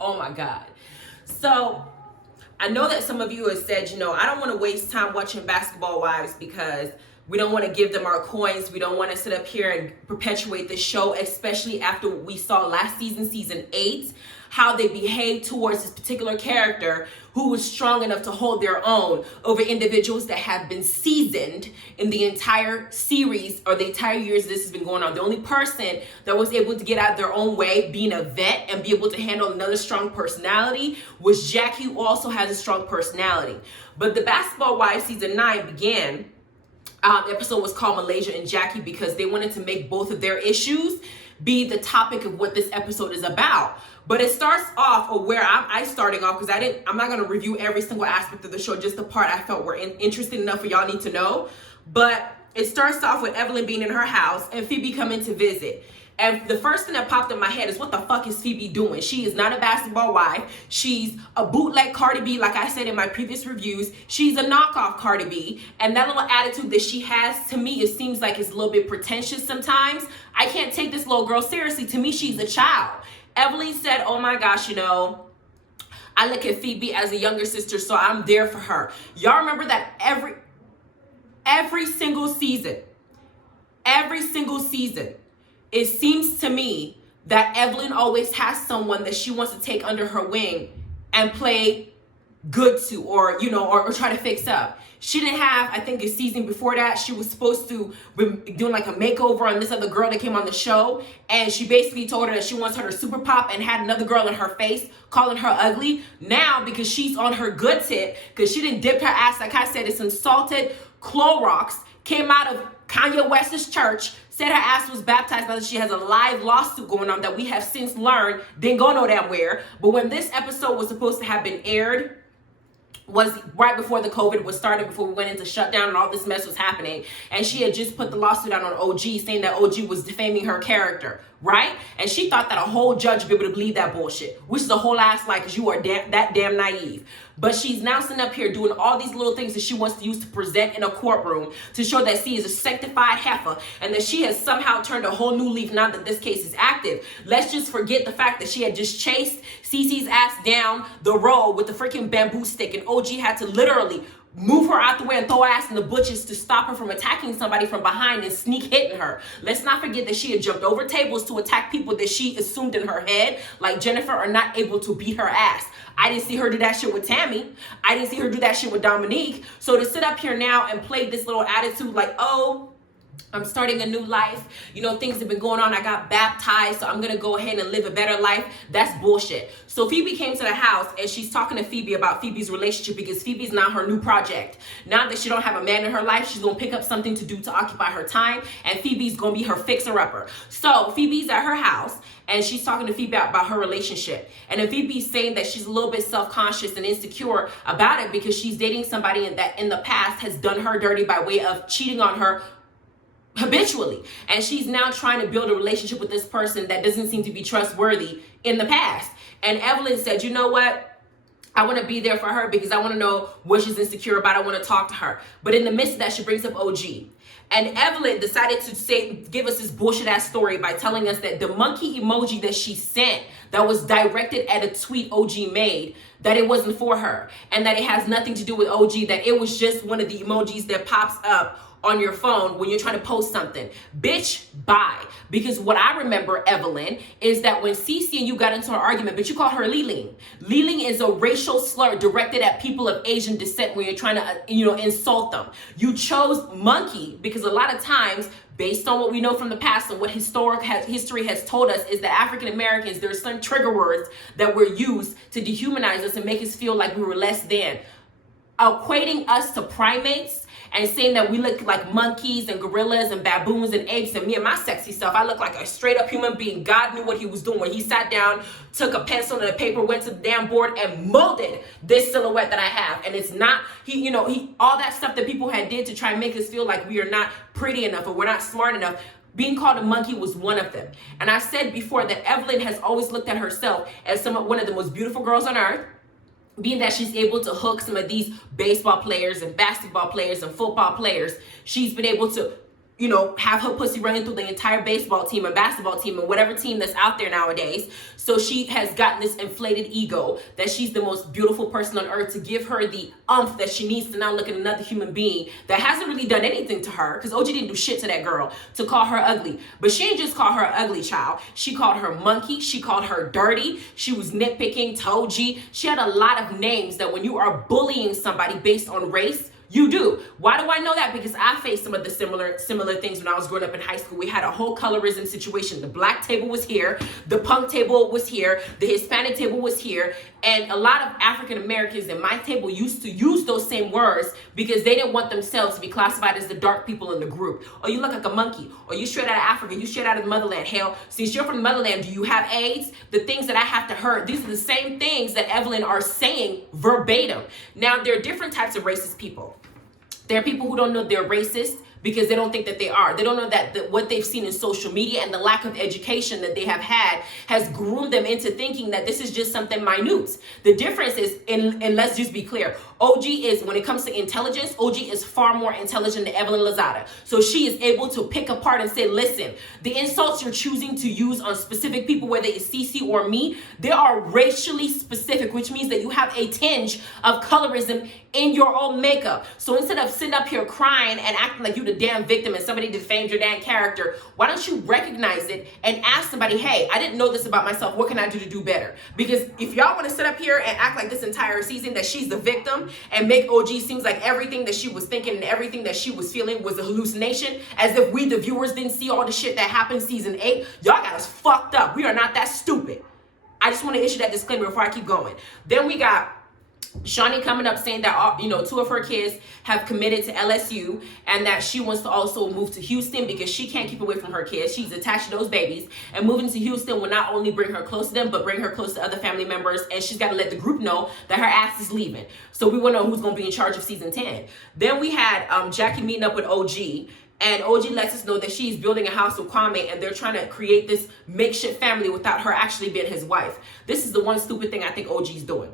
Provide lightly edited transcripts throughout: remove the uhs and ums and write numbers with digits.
Oh my God. So I know that some of you have said, I don't want to waste time watching Basketball Wives because we don't want to give them our coins. We don't want to sit up here and perpetuate the show, especially after what we saw last season, season 8, how they behaved towards this particular character who was strong enough to hold their own over individuals that have been seasoned in the entire series or the entire years this has been going on. The only person that was able to get out their own way, being a vet and be able to handle another strong personality, was Jackie, who also has a strong personality. But the Basketball Wives season 9 began. The episode was called Malaysia and Jackie because they wanted to make both of their issues be the topic of what this episode is about. But it starts off, or where I'm starting off, because I'm not going to review every single aspect of the show, just the part I felt were interesting enough for y'all need to know. But it starts off with Evelyn being in her house and Phoebe coming to visit. And the first thing that popped in my head is, what the fuck is Phoebe doing? She is not a basketball wife. She's a bootleg Cardi B, like I said in my previous reviews. She's a knockoff Cardi B. And that little attitude that she has, to me, it seems like it's a little bit pretentious sometimes. I can't take this little girl seriously. To me, she's a child. Evelyn said, oh my gosh, I look at Phoebe as a younger sister, so I'm there for her. Y'all remember that every single season, it seems to me that Evelyn always has someone that she wants to take under her wing and play good to, or try to fix up. She didn't have, I think a season before that, she was supposed to be doing like a makeover on this other girl that came on the show, and she basically told her that she wants her to super pop and had another girl in her face calling her ugly. Now, because she's on her good tip, because she didn't dip her ass, like I said, it's some salted Clorox, came out of Kanye West's church, said her ass was baptized, now that she has a live lawsuit going on that we have since learned didn't go no damn where. But when this episode was supposed to have been aired, was right before the COVID was started, before we went into shutdown and all this mess was happening. And she had just put the lawsuit out on OG, saying that OG was defaming her character, right? And she thought that a whole judge would be able to believe that bullshit, which is a whole ass lie, because you are that damn naive. But she's now sitting up here doing all these little things that she wants to use to present in a courtroom to show that she is a sanctified heifer and that she has somehow turned a whole new leaf now that this case is active. Let's just forget the fact that she had just chased Cece's ass down the road with the freaking bamboo stick, and OG had to literally move her out the way and throw her ass in the bushes to stop her from attacking somebody from behind and sneak hitting her. Let's not forget that she had jumped over tables to attack people that she assumed in her head, like Jennifer, are not able to beat her ass. I didn't see her do that shit with Tammy. I didn't see her do that shit with Dominique. So to sit up here now and play this little attitude like, oh, I'm starting a new life. Things have been going on. I got baptized, so I'm going to go ahead and live a better life. That's bullshit. So Phoebe came to the house and she's talking to Phoebe about Phoebe's relationship, because Phoebe's now her new project. Now that she don't have a man in her life, she's going to pick up something to do to occupy her time, and Phoebe's going to be her fixer-upper. So Phoebe's at her house and she's talking to Phoebe about her relationship. And then Phoebe's saying that she's a little bit self-conscious and insecure about it because she's dating somebody that in the past has done her dirty by way of cheating on her habitually, and she's now trying to build a relationship with this person that doesn't seem to be trustworthy in the past. And Evelyn said, you know what, I want to be there for her because I want to know what she's insecure about. I want to talk to her. But in the midst of that, she brings up OG, and Evelyn decided to give us this bullshit ass story by telling us that the monkey emoji that she sent that was directed at a tweet OG made, that it wasn't for her, and that it has nothing to do with OG, that it was just one of the emojis that pops up on your phone when you're trying to post something. Bitch, bye. Because what I remember, Evelyn, is that when Cece and you got into an argument, but you called her Liling. Liling is a racial slur directed at people of Asian descent when you're trying to, insult them. You chose monkey because a lot of times, based on what we know from the past and what history has told us, is that African Americans, there are some trigger words that were used to dehumanize us and make us feel like we were less than. Equating us to primates and saying that we look like monkeys and gorillas and baboons and apes, and me and my sexy self, I look like a straight up human being. God knew what he was doing when he sat down, took a pencil and a paper, went to the damn board and molded this silhouette that I have. And it's not, all that stuff that people had did to try and make us feel like we are not pretty enough or we're not smart enough. Being called a monkey was one of them. And I said before that Evelyn has always looked at herself as one of the most beautiful girls on earth, being that she's able to hook some of these baseball players and basketball players and football players. She's been able to you know, have her pussy running through the entire baseball team and basketball team and whatever team that's out there nowadays. So she has gotten this inflated ego that she's the most beautiful person on earth, to give her the umph that she needs to now look at another human being that hasn't really done anything to her, because OG didn't do shit to that girl, to call her ugly. But she didn't just call her ugly, child. She called her monkey. She called her dirty. She was nitpicking, toji. She had a lot of names that when you are bullying somebody based on race, you do. Why do I know that? Because I faced some of the similar things when I was growing up in high school. We had a whole colorism situation. The black table was here, the punk table was here, the Hispanic table was here, and a lot of African Americans in my table used to use those same words because they didn't want themselves to be classified as the dark people in the group. Or you look like a monkey, or you straight out of Africa, you straight out of the motherland. Hell, since you're from the motherland, do you have AIDS? The things that I have to hear, these are the same things that Evelyn are saying verbatim. Now, there are different types of racist people. There are people who don't know they're racist because they don't think that they are. They don't know that what they've seen in social media and the lack of education that they have had has groomed them into thinking that this is just something minute. The difference is, and let's just be clear, OG is, when it comes to intelligence, OG is far more intelligent than Evelyn Lozada. So she is able to pick apart and say, listen, the insults you're choosing to use on specific people, whether it's CC or me, they are racially specific, which means that you have a tinge of colorism in your own makeup. So instead of sitting up here crying and acting like you the damn victim and somebody defamed your damn character, why don't you recognize it and ask somebody, hey, I didn't know this about myself. What can I do to do better? Because if y'all want to sit up here and act like this entire season that she's the victim and make OG seems like everything that she was thinking and everything that she was feeling was a hallucination, as if we the viewers didn't see all the shit that happened season 8, y'all got us fucked up. We are not that stupid. I just want to issue that disclaimer before I keep going. Then we got Shawnee coming up saying that, you know, 2 of her kids have committed to LSU and that she wants to also move to Houston because she can't keep away from her kids. She's attached to those babies, and moving to Houston will not only bring her close to them, but bring her close to other family members, and she's got to let the group know that her ass is leaving. So we want to know who's going to be in charge of season 10. Then we had Jackie meeting up with OG. And OG lets us know that she's building a house with Kwame and they're trying to create this makeshift family without her actually being his wife. This is the one stupid thing I think OG's doing.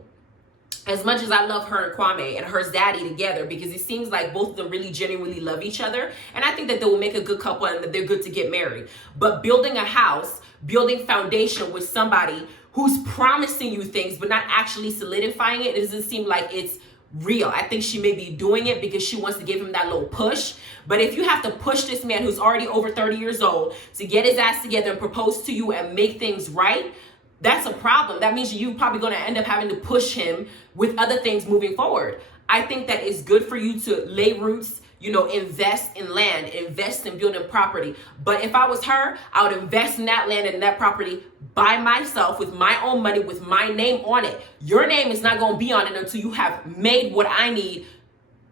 As much as I love her and Kwame and her daddy together, because it seems like both of them really genuinely love each other, and I think that they will make a good couple and that they're good to get married. But building a house, building foundation with somebody who's promising you things but not actually solidifying it, it doesn't seem like it's real. I think she may be doing it because she wants to give him that little push. But if you have to push this man who's already over 30 years old to get his ass together and propose to you and make things right, that's a problem. That means you're probably going to end up having to push him with other things moving forward. I think that it's good for you to lay roots, you know, invest in land, invest in building property. But if I was her, I would invest in that land and that property by myself with my own money, with my name on it. Your name is not going to be on it until you have made what I need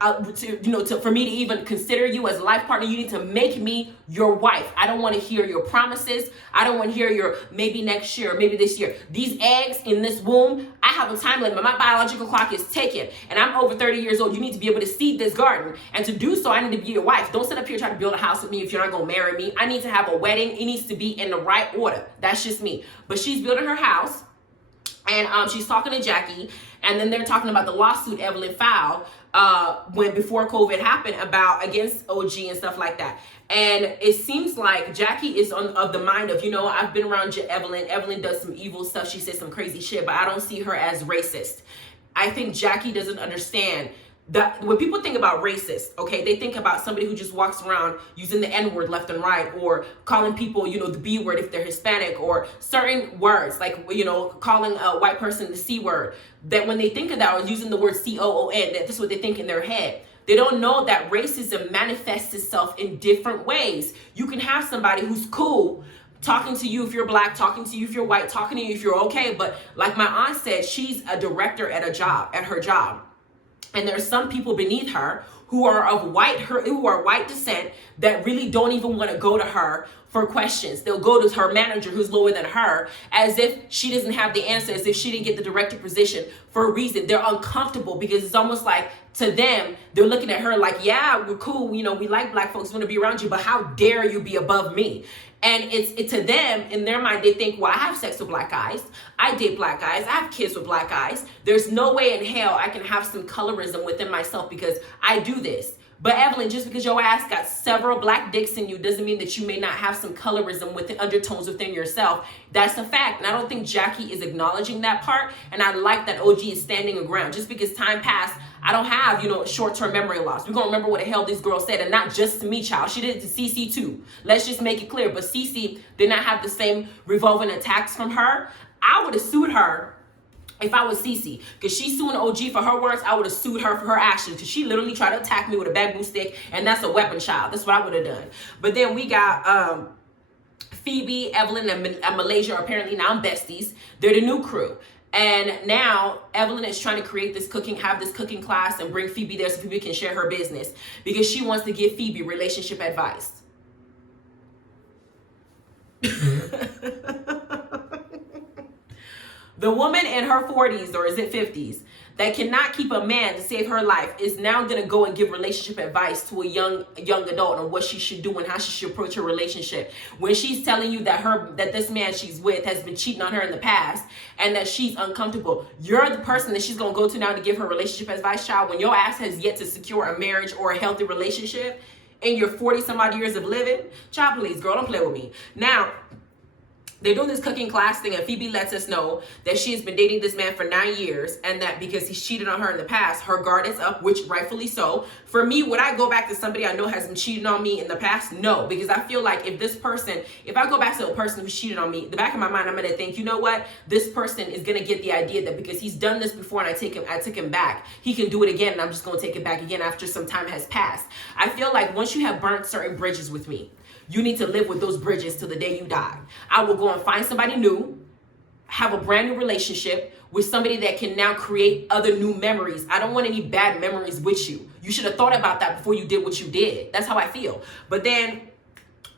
for me to even consider you as a life partner. You need to make me your wife. I don't want to hear your promises. I don't want to hear your maybe next year, maybe this year. These eggs in this womb, I have a time limit. My biological clock is ticking, and I'm over 30 years old. You need to be able to seed this garden, and to do so, I need to be your wife. Don't sit up here trying to build a house with me if you're not going to marry me. I need to have a wedding. It needs to be in the right order. That's just me. But she's building her house, and she's talking to Jackie, and then they're talking about the lawsuit Evelyn filed before COVID happened against OG and stuff like that. And it seems like Jackie is of the mind of, I've been around Evelyn. Evelyn does some evil stuff. She says some crazy shit, but I don't see her as racist. I think Jackie doesn't understand that when people think about racist, okay, they think about somebody who just walks around using the N-word left and right, or calling people, the B word if they're Hispanic, or certain words like, calling a white person the C word. That when they think of that, or using the word COON, that's what they think in their head. They don't know that racism manifests itself in different ways. You can have somebody who's cool, talking to you if you're black, talking to you if you're white, talking to you if you're okay. But like my aunt said, she's a director at her job. And there's some people beneath her who are white descent that really don't even want to go to her for questions. They'll go to her manager who's lower than her as if she doesn't have the answer, as if she didn't get the director position for a reason. They're uncomfortable because it's almost like to them, they're looking at her like, yeah, we're cool. We like black folks, want to be around you, but how dare you be above me? And it's to them, in their mind, they think, well, I have sex with black guys. I date black guys. I have kids with black guys. There's no way in hell I can have some colorism within myself because I do this. But Evelyn, just because your ass got several black dicks in you doesn't mean that you may not have some colorism with the undertones within yourself. That's a fact. And I don't think Jackie is acknowledging that part. And I like that OG is standing her ground. Just because time passed, I don't have, short-term memory loss. We're going to remember what the hell this girl said. And not just to me, child. She did it to Cece too. Let's just make it clear. But Cece did not have the same revolving attacks from her. I would have sued her if I was Cece, because she's suing OG for her words. I would have sued her for her actions, because she literally tried to attack me with a bamboo stick, and that's a weapon, child. That's what I would have done. But then we got Phoebe, Evelyn, and Malaysia are apparently now besties. They're the new crew. And now Evelyn is trying to create this cooking class and bring Phoebe there so Phoebe can share her business, because she wants to give Phoebe relationship advice. The woman in her 40s, or is it 50s, that cannot keep a man to save her life is now going to go and give relationship advice to a young adult on what she should do and how she should approach her relationship. When she's telling you that this man she's with has been cheating on her in the past and that she's uncomfortable, you're the person that she's going to go to now to give her relationship advice, child, when your ass has yet to secure a marriage or a healthy relationship in your 40 some odd years of living. Child, please, girl, don't play with me. Now, they're doing this cooking class thing, and Phoebe lets us know that she has been dating this man for 9 years, and that because he's cheated on her in the past, her guard is up, which rightfully so. For me, would I go back to somebody I know has been cheating on me in the past? No, because I feel like if I go back to a person who's cheated on me, the back of my mind, I'm going to think, you know what? This person is going to get the idea that because he's done this before and I took him back, he can do it again, and I'm just going to take it back again after some time has passed. I feel like once you have burnt certain bridges with me, you need to live with those bridges till the day you die. I will go and find somebody new, have a brand new relationship with somebody that can now create other new memories. I don't want any bad memories with you. You should have thought about that before you did what you did. That's how I feel. But then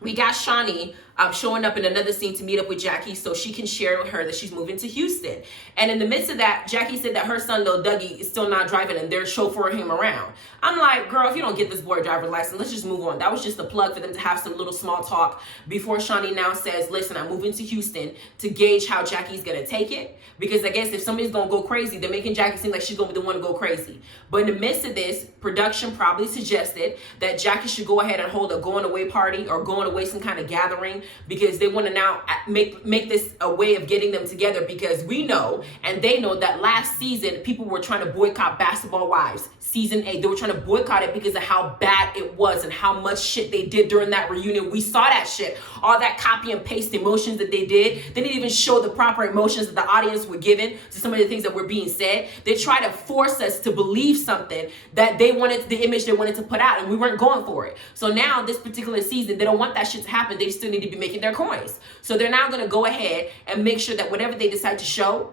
we got Shawnee showing up in another scene to meet up with Jackie so she can share with her that she's moving to Houston. And in the midst of that, Jackie said that her son, Lil Dougie, is still not driving and they're chauffeuring him around. I'm like, girl, if you don't get this boy a driver's license, let's just move on. That was just a plug for them to have some little small talk before Shawnee now says, listen, I'm moving to Houston to gauge how Jackie's going to take it. Because I guess if somebody's going to go crazy, they're making Jackie seem like she's going to be the one to go crazy. But in the midst of this, production probably suggested that Jackie should go ahead and hold a going away party or going away some kind of gathering, because they want to now make this a way of getting them together, because we know and they know that last season people were trying to boycott Basketball Wives. Season 8, they were trying to boycott it because of how bad it was and how much shit they did during that reunion. We saw that shit, all that copy and paste emotions that they did. They didn't even show the proper emotions that the audience were given to some of the things that were being said. They tried to force us to believe something that they wanted, the image they wanted to put out, and we weren't going for it. So now this particular season, they don't want that shit to happen. They still need to be making their coins. So they're now going to go ahead and make sure that whatever they decide to show,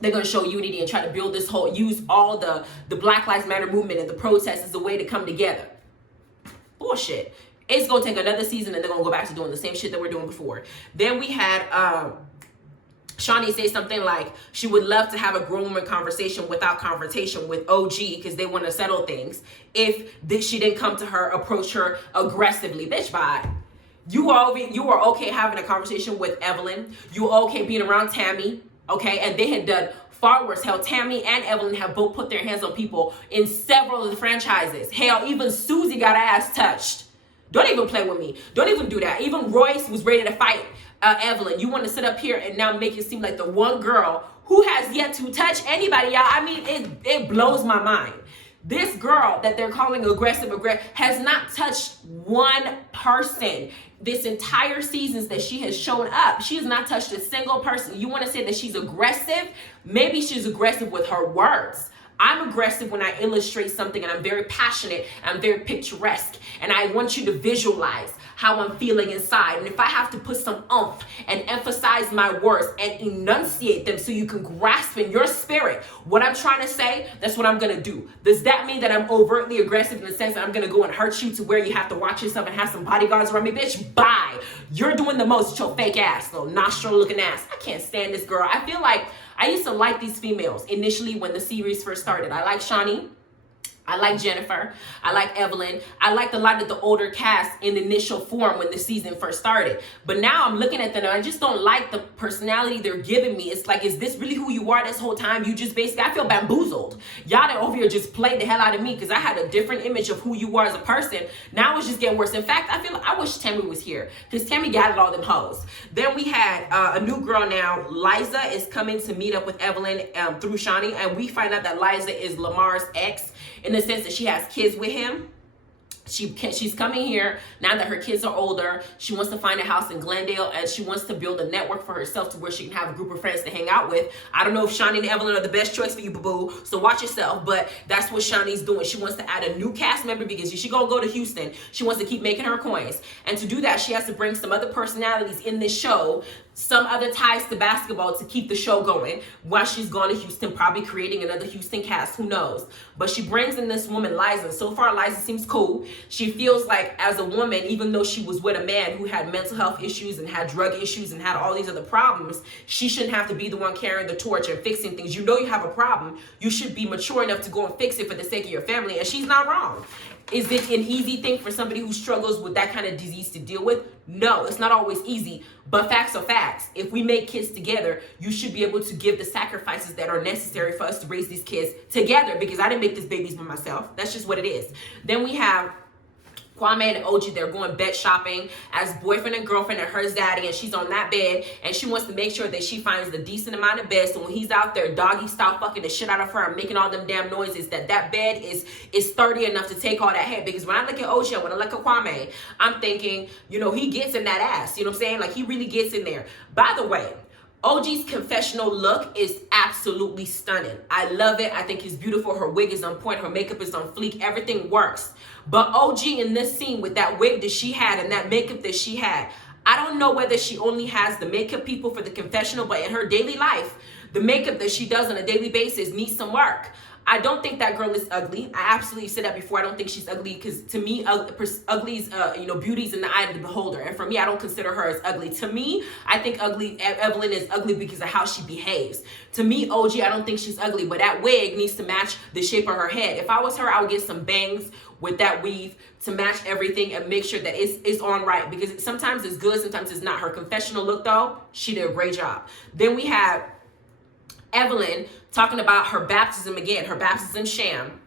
they're going to show unity and try to build this whole, use all the Black Lives Matter movement and the protests as a way to come together. Bullshit. It's going to take another season and they're going to go back to doing the same shit that we're doing before. Then we had Shawnee say something like she would love to have a grown woman conversation without confrontation with OG because they want to settle things. If she didn't come to her, approach her aggressively. Bitch, bye. You are okay having a conversation with Evelyn. You are okay being around Tammy. Okay, and they had done far worse. Hell, Tammy and Evelyn have both put their hands on people in several of the franchises. Hell, even Susie got her ass touched. Don't even play with me. Don't even do that. Even Royce was ready to fight Evelyn. You want to sit up here and now make it seem like the one girl who has yet to touch anybody, y'all. I mean, it blows my mind. This girl that they're calling aggressive has not touched one person. This entire seasons that she has shown up, she has not touched a single person. You want to say that she's aggressive? Maybe she's aggressive with her words. I'm aggressive when I illustrate something, and I'm very passionate, I'm very picturesque, and I want you to visualize how I'm feeling inside. And if I have to put some oomph and emphasize my words and enunciate them so you can grasp in your spirit what I'm trying to say, that's what I'm going to do. Does that mean that I'm overtly aggressive in the sense that I'm going to go and hurt you to where you have to watch yourself and have some bodyguards around me? Bitch, bye. You're doing the most with your fake ass, little nostril looking ass. I can't stand this girl. I feel like I used to like these females initially when the series first started. I like Shawnee. I like Jennifer. I like Evelyn. I liked a lot of the older cast in the initial form when the season first started. But now I'm looking at them and I just don't like the personality they're giving me. It's like, is this really who you are this whole time? You just basically, I feel bamboozled. Y'all that over here just played the hell out of me because I had a different image of who you are as a person. Now it's just getting worse. In fact, I feel like I wish Tammy was here because Tammy gathered all them hoes. Then we had a new girl now. Liza is coming to meet up with Evelyn through Shawnee, and we find out that Liza is Lamar's ex, in the sense that she has kids with him. She's coming here now that her kids are older. She wants to find a house in Glendale, and she wants to build a network for herself to where she can have a group of friends to hang out with. I don't know if Shawnee and Evelyn are the best choice for you, boo-boo, so watch yourself, but that's what Shawnee's doing. She wants to add a new cast member because she gonna go to Houston. She wants to keep making her coins, and to do that, she has to bring some other personalities in this show, some other ties to basketball to keep the show going while she's gone to Houston, probably creating another Houston cast, who knows. But she brings in this woman, Liza. So far, Liza seems cool. She feels like as a woman, even though she was with a man who had mental health issues and had drug issues and had all these other problems, she shouldn't have to be the one carrying the torch and fixing things. You know you have a problem. You should be mature enough to go and fix it for the sake of your family, and she's not wrong. Is it an easy thing for somebody who struggles with that kind of disease to deal with? No, it's not always easy, but facts are facts. If we make kids together, you should be able to give the sacrifices that are necessary for us to raise these kids together, because I didn't make these babies by myself. That's just what it is. Then we have Kwame and OG, they're going bed shopping as boyfriend and girlfriend and her daddy, and she's on that bed, and she wants to make sure that she finds the decent amount of bed, so when he's out there doggy style fucking the shit out of her and making all them damn noises, that bed is sturdy enough to take all that head. Because when I look at OG, when I look at Kwame, I'm thinking, you know, he gets in that ass, you know what I'm saying? Like, he really gets in there. By the way, OG's confessional look is absolutely stunning. I love it. I think it's beautiful. Her wig is on point. Her makeup is on fleek. Everything works. But OG in this scene with that wig that she had and that makeup that she had, I don't know whether she only has the makeup people for the confessional, but in her daily life, the makeup that she does on a daily basis needs some work. I don't think that girl is ugly. I absolutely said that before. I don't think she's ugly, because to me, ugly's, beauty's in the eye of the beholder. And for me, I don't consider her as ugly. To me, I think Evelyn is ugly because of how she behaves. To me, OG, I don't think she's ugly, but that wig needs to match the shape of her head. If I was her, I would get some bangs with that weave to match everything and make sure that it's on right, because sometimes it's good, sometimes it's not. Her confessional look, though, she did a great job. Then we have Evelyn talking about her baptism again, her baptism sham.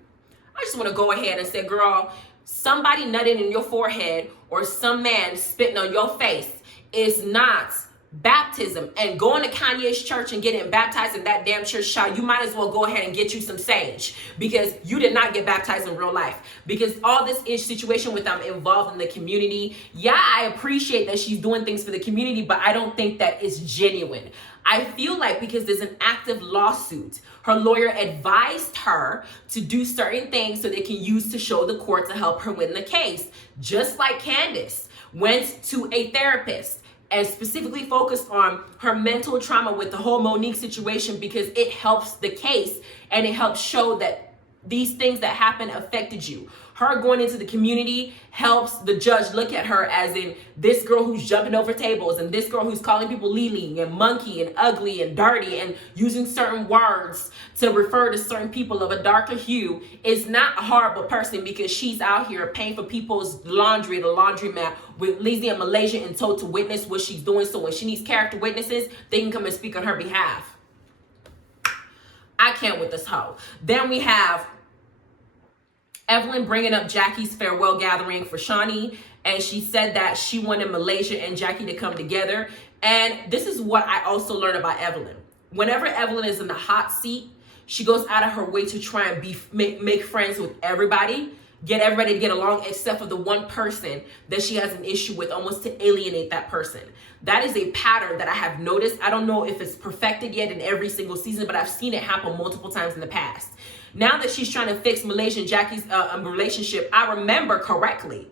I just want to go ahead and say, girl, somebody nutting in your forehead or some man spitting on your face is not baptism. And going to Kanye's church and getting baptized in that damn church, child, you might as well go ahead and get you some sage, because you did not get baptized in real life. Because all this is situation with them involved in the community. Yeah, I appreciate that she's doing things for the community, but I don't think that it's genuine. I feel like because there's an active lawsuit, her lawyer advised her to do certain things so they can use to show the court to help her win the case. Just like Candace went to a therapist and specifically focused on her mental trauma with the whole Monique situation, because it helps the case and it helps show that these things that happened affected you. Her going into the community helps the judge look at her as in this girl who's jumping over tables, and this girl who's calling people Lily and monkey and ugly and dirty and using certain words to refer to certain people of a darker hue is not a horrible person, because she's out here paying for people's laundry at a laundromat with Lizzie and Malaysia and told to witness what she's doing. So when she needs character witnesses, they can come and speak on her behalf. I can't with this hoe. Then we have Evelyn bringing up Jackie's farewell gathering for Shawnee, and she said that she wanted Malaysia and Jackie to come together. And this is what I also learned about Evelyn. Whenever Evelyn is in the hot seat, she goes out of her way to try and make friends with everybody, get everybody to get along, except for the one person that she has an issue with, almost to alienate that person. That is a pattern that I have noticed. I don't know if it's perfected yet in every single season, but I've seen it happen multiple times in the past. Now that she's trying to fix Malaysia and Jackie's relationship, I remember correctly,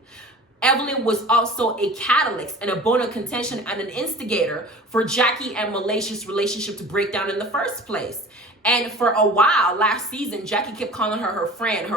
Evelyn was also a catalyst and a bone of contention and an instigator for Jackie and Malaysia's relationship to break down in the first place. And for a while last season, Jackie kept calling her her friend,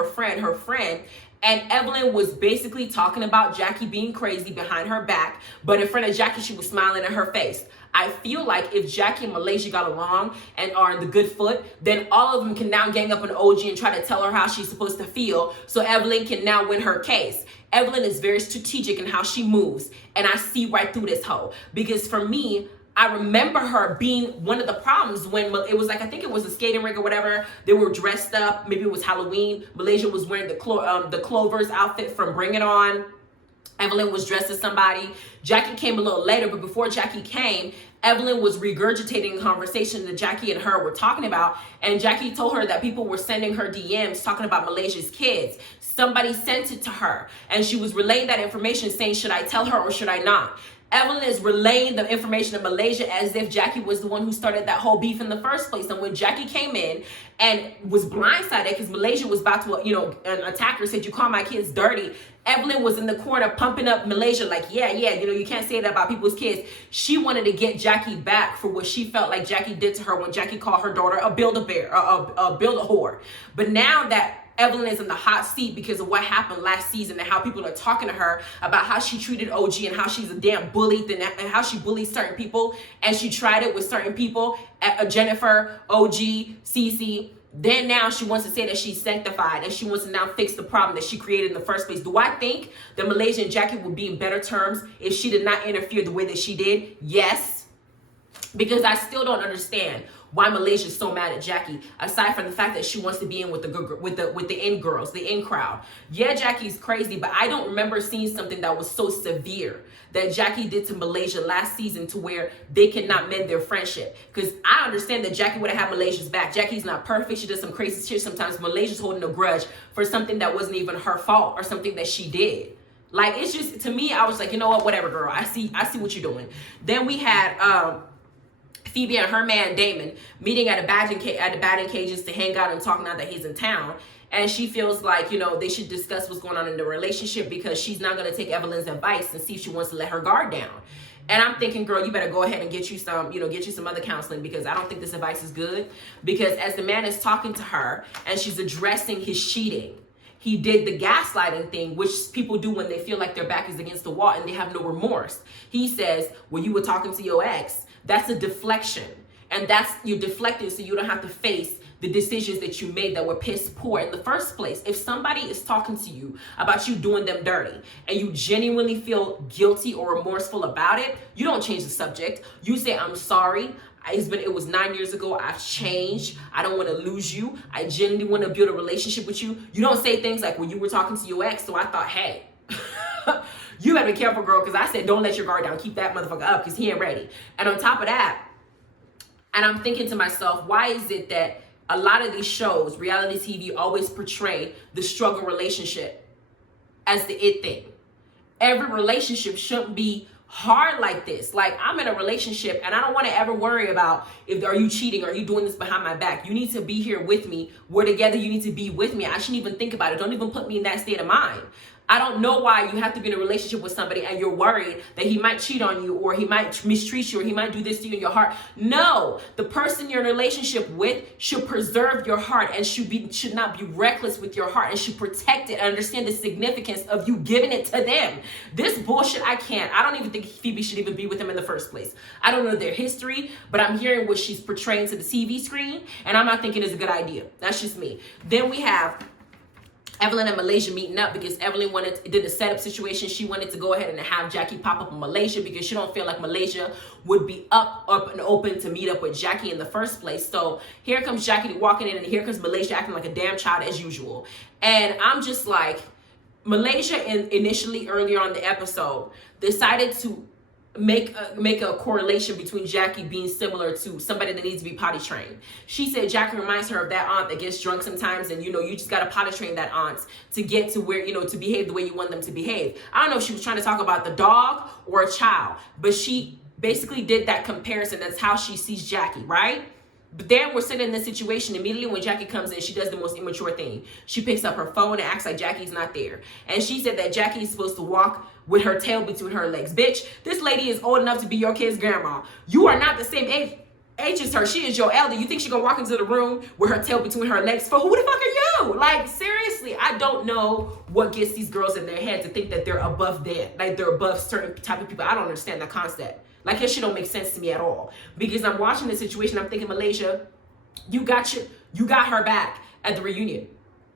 And Evelyn was basically talking about Jackie being crazy behind her back, but in front of Jackie, she was smiling in her face. I feel like if Jackie and Malaysia got along and are in the good foot, then all of them can now gang up on OG and try to tell her how she's supposed to feel, so Evelyn can now win her case. Evelyn is very strategic in how she moves, and I see right through this hoe. Because for me, I remember her being one of the problems when it was like, I think it was a skating rink or whatever. They were dressed up. Maybe it was Halloween. Malaysia was wearing the Clover's outfit from Bring It On. Evelyn was dressed as somebody. Jackie came a little later, but before Jackie came, Evelyn was regurgitating a conversation that Jackie and her were talking about. And Jackie told her that people were sending her DMs talking about Malaysia's kids. Somebody sent it to her, and she was relaying that information saying, should I tell her or should I not? Evelyn is relaying the information of Malaysia as if Jackie was the one who started that whole beef in the first place. And when Jackie came in and was blindsided because Malaysia was about to, an attacker said, you call my kids dirty. Evelyn was in the corner pumping up Malaysia like, yeah, you can't say that about people's kids. She wanted to get Jackie back for what she felt like Jackie did to her when Jackie called her daughter a Build-A-Bear, a Build-A-Whore. But now that Evelyn is in the hot seat because of what happened last season and how people are talking to her about how she treated OG and how she's a damn bully and how she bullies certain people, and she tried it with certain people, Jennifer, OG, Cece. Then now she wants to say that she's sanctified and she wants to now fix the problem that she created in the first place. Do I think that Malaysia and Jackie would be in better terms if she did not interfere the way that she did? Yes. Because I still don't understand why Malaysia's so mad at Jackie, aside from the fact that she wants to be in with the in girls, the in crowd. Yeah, Jackie's crazy, but I don't remember seeing something that was so severe that Jackie did to Malaysia last season to where they cannot mend their friendship. Because I understand that Jackie would have had Malaysia's back. Jackie's not perfect. She does some crazy shit sometimes. Malaysia's holding a grudge for something that wasn't even her fault or something that she did. Like, it's just, to me, I was like, you know what, whatever, girl. I see what you're doing. Then we had Phoebe and her man Damon meeting at the batting cages to hang out and talk now that he's in town. And she feels like, they should discuss what's going on in the relationship because she's not going to take Evelyn's advice and see if she wants to let her guard down. And I'm thinking, girl, you better go ahead and get you some other counseling, because I don't think this advice is good. Because as the man is talking to her and she's addressing his cheating, he did the gaslighting thing, which people do when they feel like their back is against the wall and they have no remorse. He says, well, you were talking to your ex. That's a deflection. And you're deflecting so you don't have to face the decisions that you made that were piss poor in the first place. If somebody is talking to you about you doing them dirty and you genuinely feel guilty or remorseful about it, you don't change the subject. You say, I'm sorry. It was 9 years ago. I've changed. I don't want to lose you. I genuinely want to build a relationship with you. You don't say things like, well, you were talking to your ex, so I thought, hey, you better be careful, girl, because I said don't let your guard down. Keep that motherfucker up because he ain't ready. And on top of that, and I'm thinking to myself, why is it that a lot of these shows, reality TV, always portray the struggle relationship as the it thing? Every relationship shouldn't be hard like this. Like, I'm in a relationship and I don't want to ever worry about are you cheating? Are you doing this behind my back? You need to be here with me. We're together. You need to be with me. I shouldn't even think about it. Don't even put me in that state of mind. I don't know why you have to be in a relationship with somebody and you're worried that he might cheat on you or he might mistreat you or he might do this to you in your heart. No, the person you're in a relationship with should preserve your heart and should not be reckless with your heart and should protect it and understand the significance of you giving it to them. This bullshit, I don't even think Phoebe should even be with him in the first place. I don't know their history, but I'm hearing what she's portraying to the TV screen and I'm not thinking it's a good idea. That's just me. Then we have Evelyn and Malaysia meeting up because Evelyn did a setup situation. She wanted to go ahead and have Jackie pop up in Malaysia because she don't feel like Malaysia would be up and open to meet up with Jackie in the first place. So here comes Jackie walking in and here comes Malaysia acting like a damn child as usual. And I'm just like, Malaysia initially earlier on the episode decided to make a correlation between Jackie being similar to somebody that needs to be potty trained. She said Jackie reminds her of that aunt that gets drunk sometimes and you just got to potty train that aunt to get to where to behave the way you want them to behave. I don't know if she was trying to talk about the dog or a child, but she basically did that comparison. That's how she sees Jackie, right? But then we're sitting in this situation immediately when Jackie comes in, she does the most immature thing. She picks up her phone and acts like Jackie's not there. And she said that Jackie is supposed to walk with her tail between her legs. Bitch, this lady is old enough to be your kid's grandma. You are not the same age. H is her. She is your elder. You think she gonna walk into the room with her tail between her legs? For who the fuck are you? Like, seriously, I don't know what gets these girls in their head to think that they're above that. Like, they're above certain type of people. I don't understand that concept. Like, that shit don't make sense to me at all. Because I'm watching the situation, I'm thinking, Malaysia, you got her back at the reunion.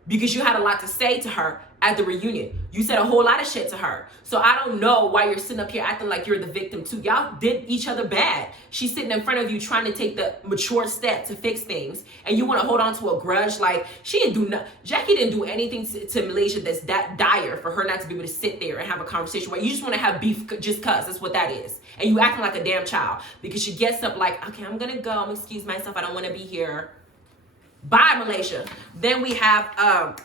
Because you had a lot to say to her at the reunion. You said a whole lot of shit to her. So I don't know why you're sitting up here acting like you're the victim too. Y'all did each other bad. She's sitting in front of you trying to take the mature step to fix things. And you want to hold on to a grudge. Like, she didn't do nothing. Jackie didn't do anything to Malaysia that's that dire for her not to be able to sit there and have a conversation where you just want to have beef just cause. That's what that is. And you acting like a damn child. Because she gets up like, okay, I'm going to go. I'm going to excuse myself. I don't want to be here. Bye, Malaysia. Then we have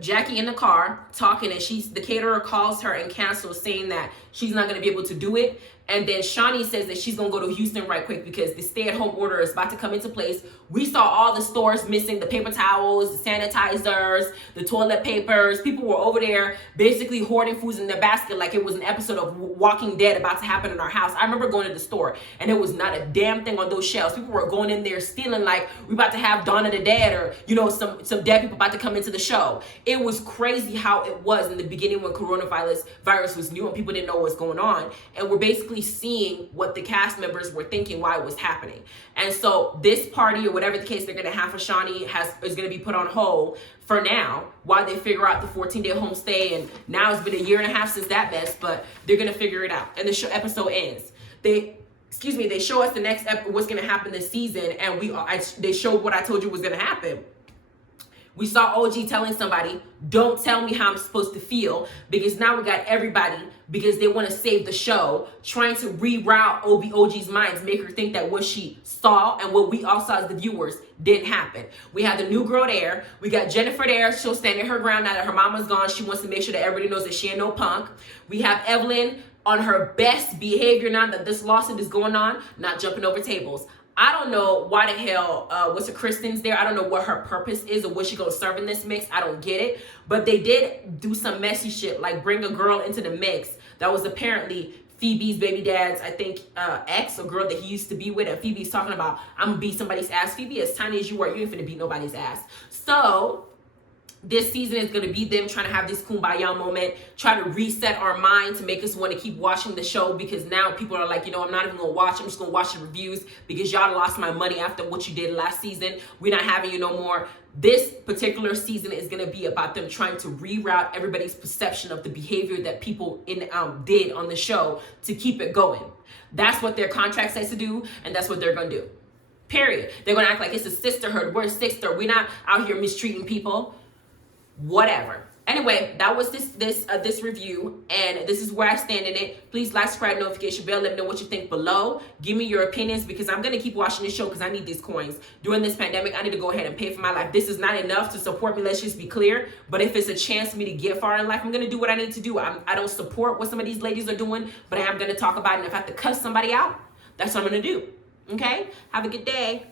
Jackie in the car talking, and the caterer calls her and cancels, saying that she's not going to be able to do it. And then Shawnee says that she's going to go to Houston right quick because the stay-at-home order is about to come into place. We saw all the stores missing the paper towels, the sanitizers, the toilet papers. People were over there basically hoarding foods in their basket like it was an episode of Walking Dead about to happen in our house. I remember going to the store and there was not a damn thing on those shelves. People were going in there stealing like we about to have Dawn of the Dead, or, you know, some dead people about to come into the show. It was crazy how it was in the beginning when coronavirus was new and people didn't know what was going on. And we're basically seeing what the cast members were thinking while it was happening. And so this party, or whatever the case they're going to have for Shawnee, is going to be put on hold for now while they figure out the 14-day homestay. And now it's been a year and a half since that mess, but they're going to figure it out. And the episode ends. They show us the next what's going to happen this season, and they showed what I told you was going to happen. We saw OG telling somebody, don't tell me how I'm supposed to feel, because now we got everybody, because they want to save the show, trying to reroute OG's minds, make her think that what she saw and what we all saw as the viewers didn't happen. We have the new girl there. We got Jennifer there. She'll stand in her ground now that her mama's gone. She wants to make sure that everybody knows that she ain't no punk. We have Evelyn on her best behavior now that this lawsuit is going on, not jumping over tables. I don't know why the hell what's Kristen's there. I don't know what her purpose is or what she's gonna serve in this mix. I don't get it. But they did do some messy shit, like bring a girl into the mix that was apparently Phoebe's baby dad's, I think, ex, a girl that he used to be with. And Phoebe's talking about, I'm gonna beat somebody's ass. Phoebe, as tiny as you are, you ain't finna beat nobody's ass. So this season is going to be them trying to have this kumbaya moment, try to reset our mind to make us want to keep watching the show, because now people are like, you know, I'm not even going to watch. I'm just going to watch the reviews because y'all lost my money after what you did last season. We're not having you no more. This particular season is going to be about them trying to reroute everybody's perception of the behavior that people did on the show to keep it going. That's what their contract says to do, and that's what they're going to do. Period. They're going to act like it's a sisterhood. We're a sister. We're not out here mistreating people. Whatever. Anyway, that was this review, and this is where I stand in it. Please like, subscribe, notification bell. Let me know what you think below. Give me your opinions, because I'm gonna keep watching this show because I need these coins. During this pandemic, I need to go ahead and pay for my life. This is not enough to support me. Let's just be clear. But if it's a chance for me to get far in life, I'm gonna do what I need to do. I don't support what some of these ladies are doing, but I am gonna talk about it. And if I have to cuss somebody out, that's what I'm gonna do. Okay? Have a good day.